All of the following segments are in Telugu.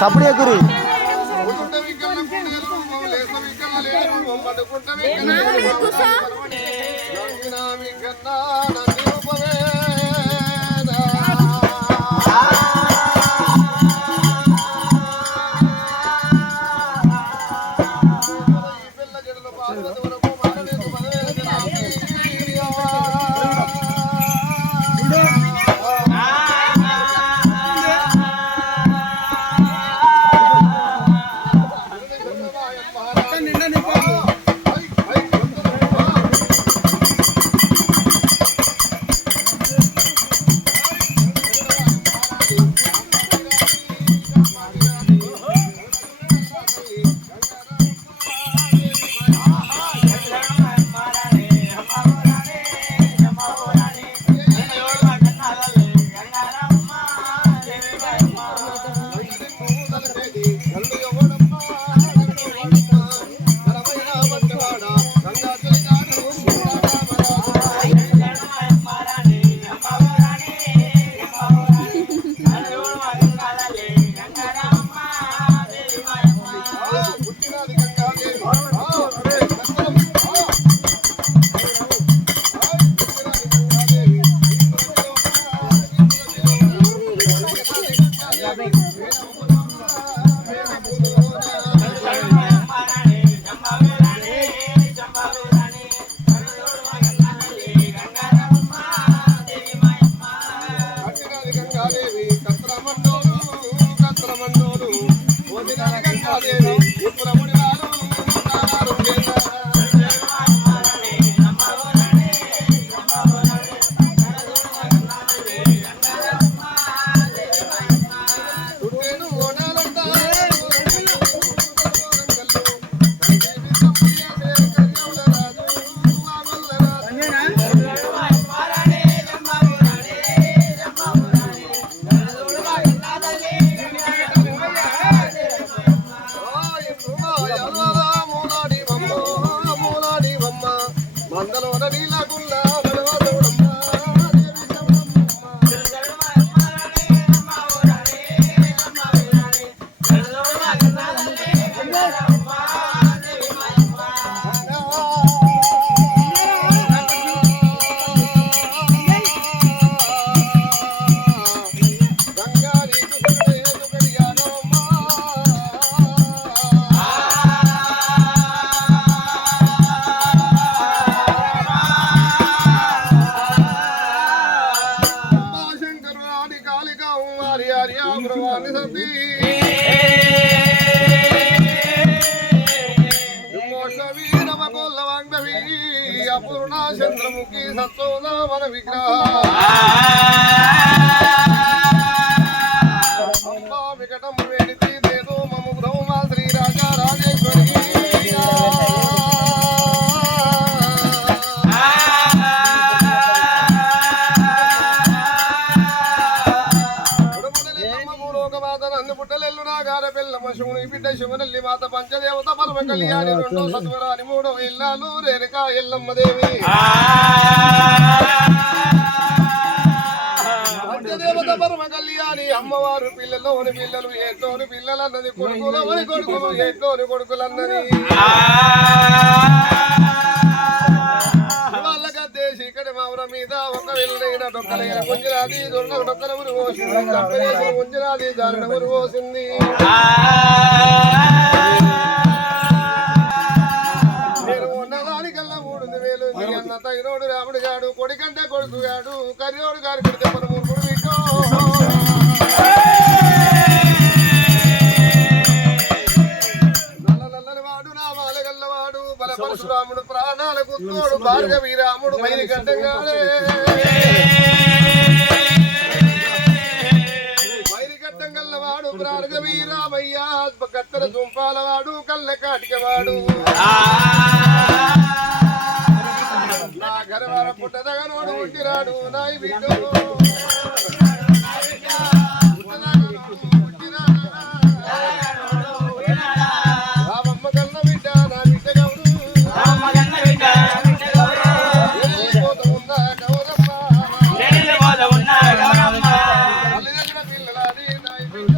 సప్పుడు ఎగురి అపూర్ణ చంద్రముఖి సత్సోదా మన విగ్రహ వికటం వేడితి దేదో మమ బ్రహ్మ శ్రీ రాజా రాజేశ్వరి శివుని బిడ్డ శివనల్లి మాత పంచదేవత పరమ కళ్యాణి రెండో సత్వరాని మూడో ఇల్లాలు రేణుకా ఎల్లమ్మ దేవి పంచదేవత పరమ కళ్యాణి అమ్మవారు పిల్లలోని పిల్లలు ఏటోని పిల్లలు అన్నది కొడుకులోని కొడుకులు ఏటోని కొడుకులు అన్నది వాళ్ళకద్దేసి ఇక్కడ మావుల మీద ఒక వెళ్ళైన డొక్కలైన గుంజరాది డొక్కల ఊరు పోసింది గుంజరాది జారిన ఊరు పోసింది నేను ఉన్నదానికల్లా 3000 అన్న తగినోడు రాముడు గాడు కొడికంటే కొడుకు గాడు కర్యోడు గారు కొడితే మన మూడు వీటో నల్లని వాడు నా మాలగల్లవాడు బల పరశురాముడు ప్రాణాలకు తోడు భార్గవి రాముడు మైలి గడ్డగానే వాడు భార్గవి రామయ్య కత్తెర దుంపాల వాడు కళ్ళ కాటికవాడు నా గర్వాల పుట్టదగనోడు పుట్టిరాడు నాయి బిడ్డు రామమ్మ కన్న బిడ్డ నా బిడ్డ గౌడు పిల్లలాది నాయి బిడ్డ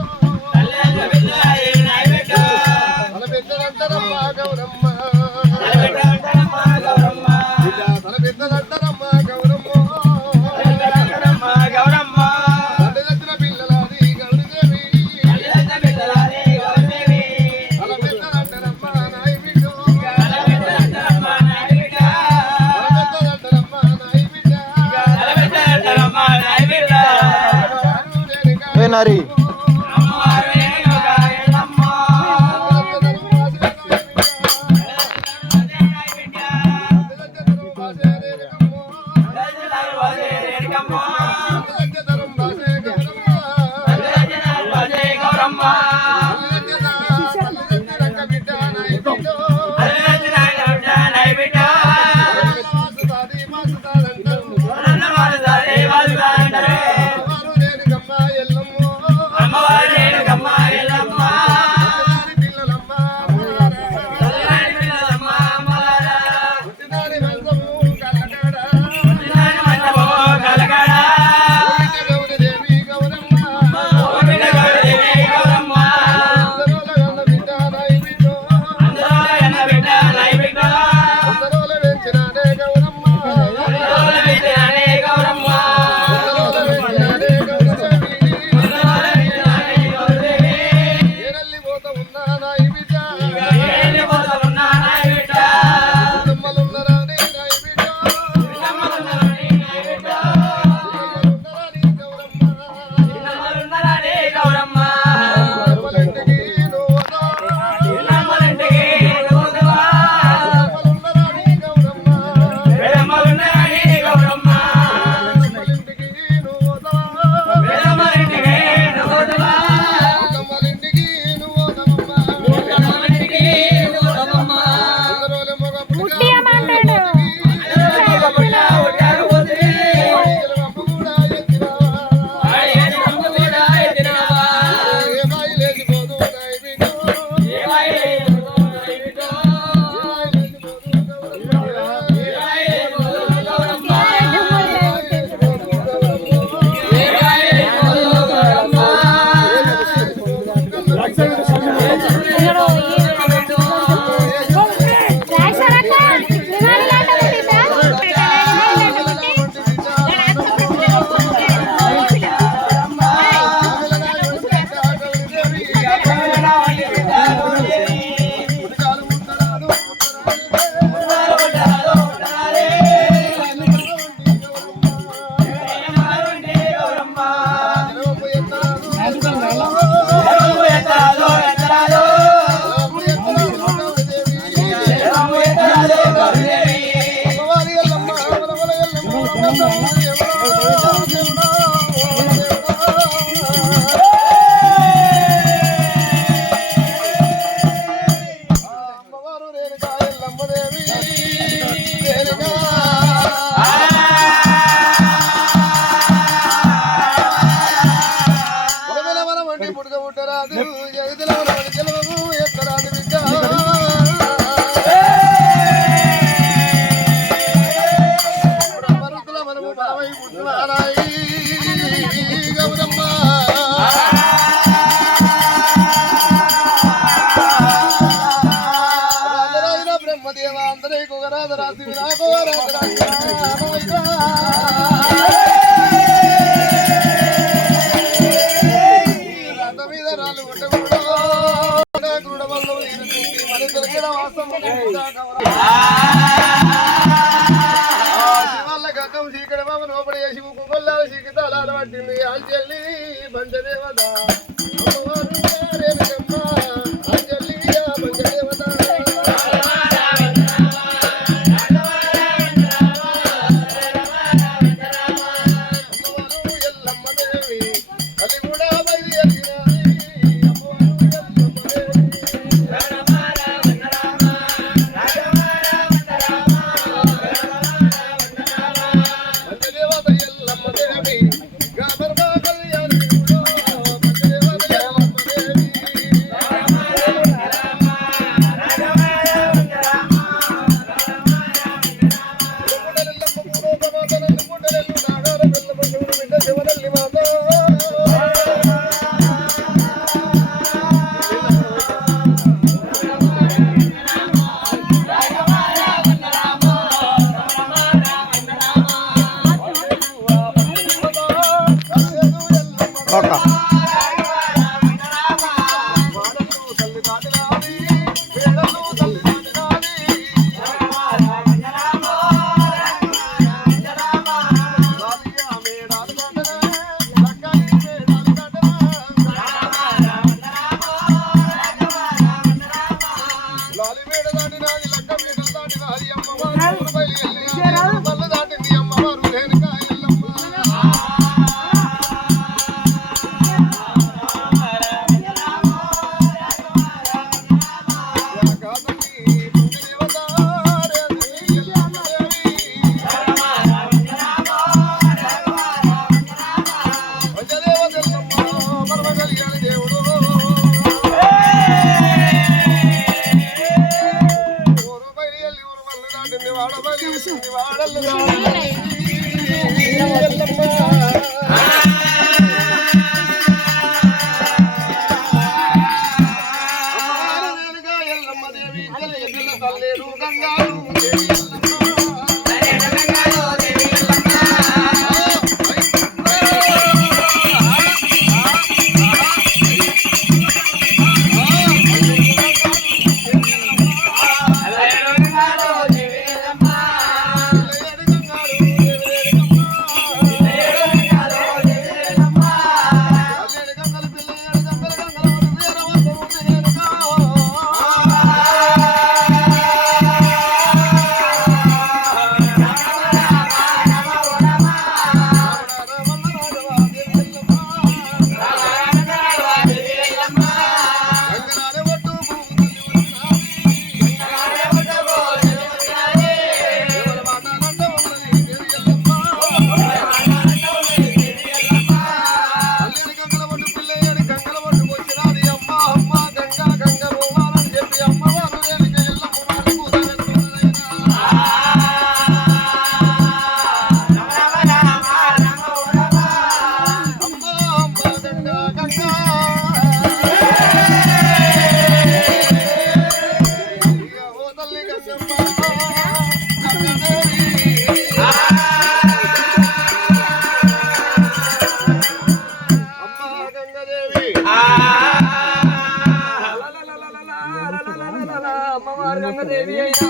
అమ్మవారు గంగదేవి అయినా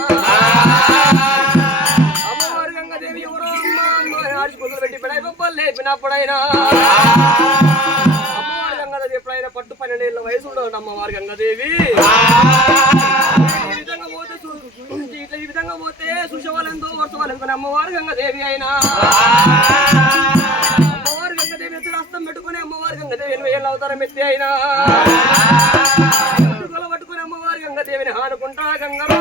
అమ్మవారు గంగదేవి ఎవరో అమ్మ ఆడిపోతులు పెట్టి పెడైపోయి లేపినప్పుడైనా అమ్మవారు గంగాదేవి ఎప్పుడైనా పట్టు 12 ఏళ్ల వయసు ఉండదు అమ్మవారు గంగాదేవి ఈ విధంగా పోతే సుషవాలెంతో వర్షవాలెంతో అమ్మవారు గంగాదేవి అయినా అమ్మవారు గంగాదేవి ఎత్తులు హస్తం పెట్టుకుని అమ్మవారు గంగాదేవి 80 ఏళ్ళ అవతారం ఎత్తి అయినా పట్టుకుని అమ్మవారు గంగాదేవిని ఆడుకుంటా గంగరా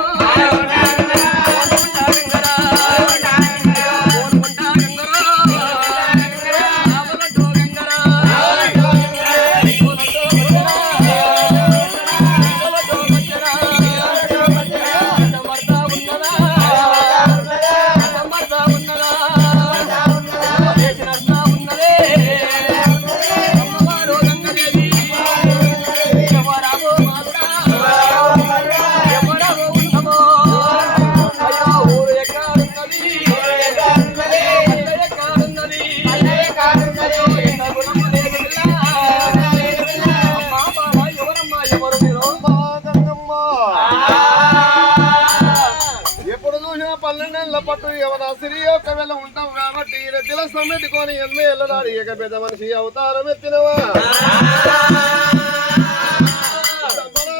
పట్టు ఎవరు సిరి యొక్క వెళ్ళ ఉంటావు కాబట్టి రెడ్డిల సమ్మెట్టుకొని 80 ఏళ్ళ నాడు ఏక పెద్ద మనిషి అవతారం ఎత్తినవా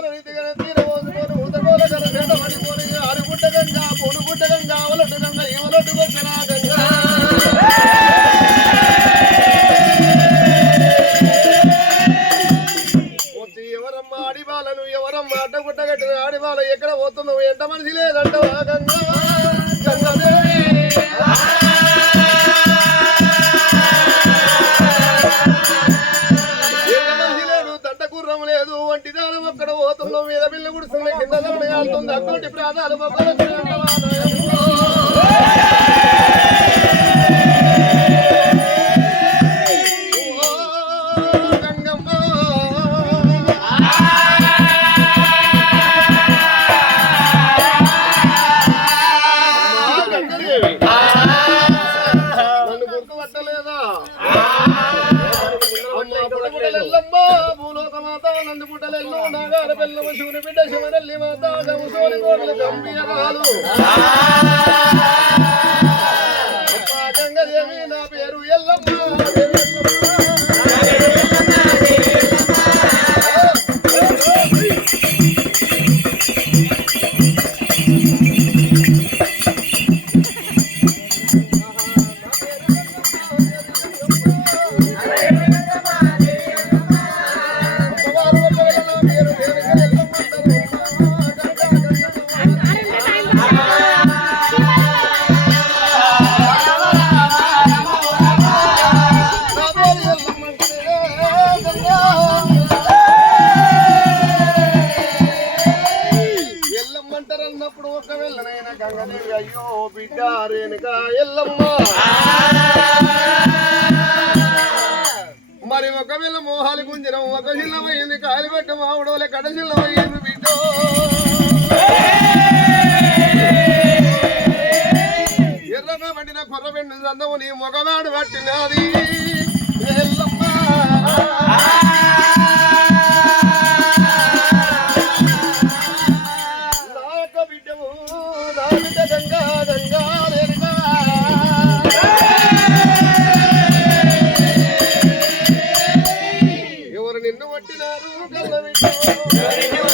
రీతిగా తీరబోసుకొని ఉదగోల గంట పడిపోని అరుగుడ్డ గంగా పొనుగుడ్డ గంగా అవలొట్టు గంగా ఇవలొట్టు వచ్చినా గంగా వచ్చి ఎవరమ్మ ఆడిబాలను ఎవరమ్మ అడ్డగుట్టగట్టిన ఆడిబాలు ఎక్కడ పోతున్నావు ఎంత మనిషి లేదంటవా గంగా దండకుర్రం లేదు వంటి దానం అక్కడ పోతున్నాం మీద బిల్లు గుడుస్తుంది కింద కాలుతుంది అక్కడి ప్రాణాలు నన్ను గుర్తుపట్టలేదా భూలోక మాత నందు పుట్టలెల్లు నాగార బెల్లమ శివుని బిడ్డ శివరల్లి మాత గముసోని కోడలు గంభీరాలు గంగదేవి నా పేరు ఎల్లమ్మ రేణుకా ఎల్లమ్మ మరి ఒకవేళ మోహాలు గుంజరం ఒక చిల్లమైంది కాలిపెట్ట మావుడోలే కడ చిల్లమైంది బిడ్డో ఎర్రగా పట్టిన కొర్ర పెండు సందము నీ మొగవాడు పట్టినది ఎల్లమ్మ నా యొక్క బిడ్డము నా బిడ్డ గంగా గంగా రేణుకా ఎవరు నిన్ను పట్టినారు కళ్ళ బిడ్డ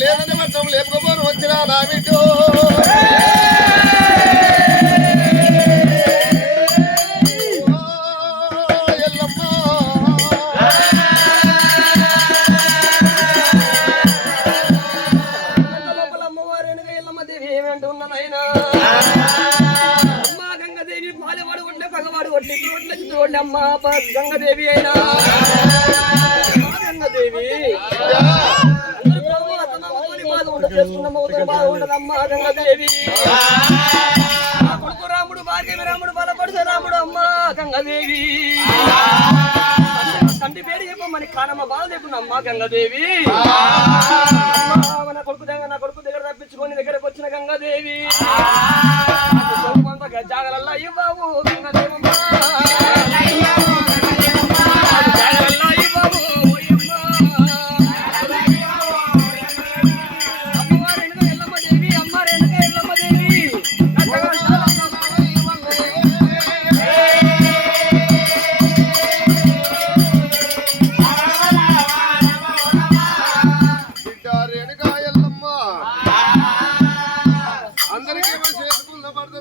లేదని పట్టం లేకపోను వచ్చినా నా బిడ్డో ఎల్లమ్మ లోపల అమ్మవారు ఎల్లమ్మ దేవి ఏమంటూ ఉన్నదైనా అమ్మ గంగదేవి పాలవాడు ఉండే పగవాడు ఒడ్డి చిత్రు ఉండే అమ్మ గంగదేవి అయినా గంగదేవి బాగుంటదమ్మా గంగదేవి కొడుకు రాముడు భార్గవి రాముడు బలపడుతు రాముడు అమ్మ గంగదేవి తండ్రి పేరు చెప్పమని కానమ్మ బాధ లేకుండా అమ్మ గంగదేవి నా కొడుకు దగ్గర తప్పించుకొని దగ్గరకు వచ్చిన గంగాదేవి జాగలల్లా ఇవ్వవు గంగాదేవమ్మ జాగలల్లా ఇవ్వవు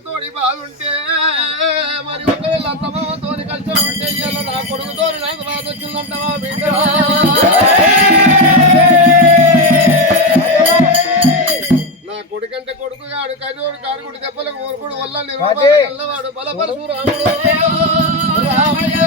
తోడి బాగుంటే మరి ఒకవేళ అత్తమామతో కష్టం ఉంటే ఇవాళ నా కొడుకుతో నాకు బాధ వచ్చిందంటవా బిడ్డ నా కొడుకంటే కొడుకు గాడు కరివాడు కారుగుడు దెబ్బలకు ఊరుకుడు వల్ల నిర్వాడు బలపరుసు రాముడు రామయ్య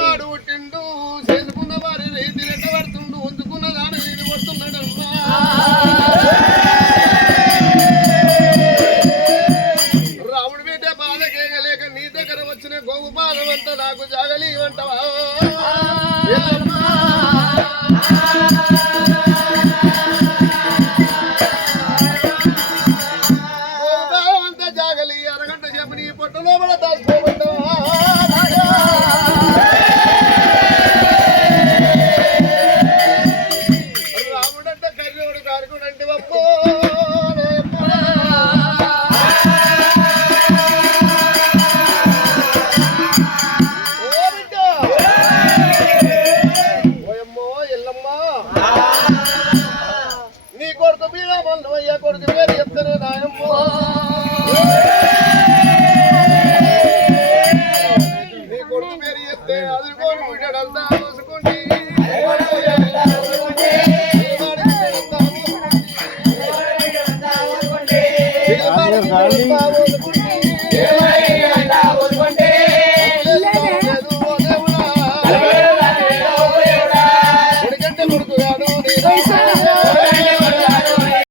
వాడు పుట్టిండు చేసుకున్న వారి రీతి రెట్టబడుతుండు ఉంచుకున్న దాని వీడి పడుతున్నాడమ్మా రాముడి బిడ్డ బాధ కేగలేక నీ దగ్గర వచ్చిన గోవు పాదం అంతా నాకు జాగలి అంటవా అంతా జాగలి అరగంట చెప్పి నీ పొట్టలో కూడా దాచుకోమంటావా రాముడంటే కర్రోడు కారుకుడంటే వప్పో నీ కొడుకు మీద మల్లయ్య కొడుకు పేరు చెప్తాను నాయమ్మో నీ కొడుకు పేరు చెప్తే అదుకోని పుట్టాడంతా చూసుకోండి గాంధీ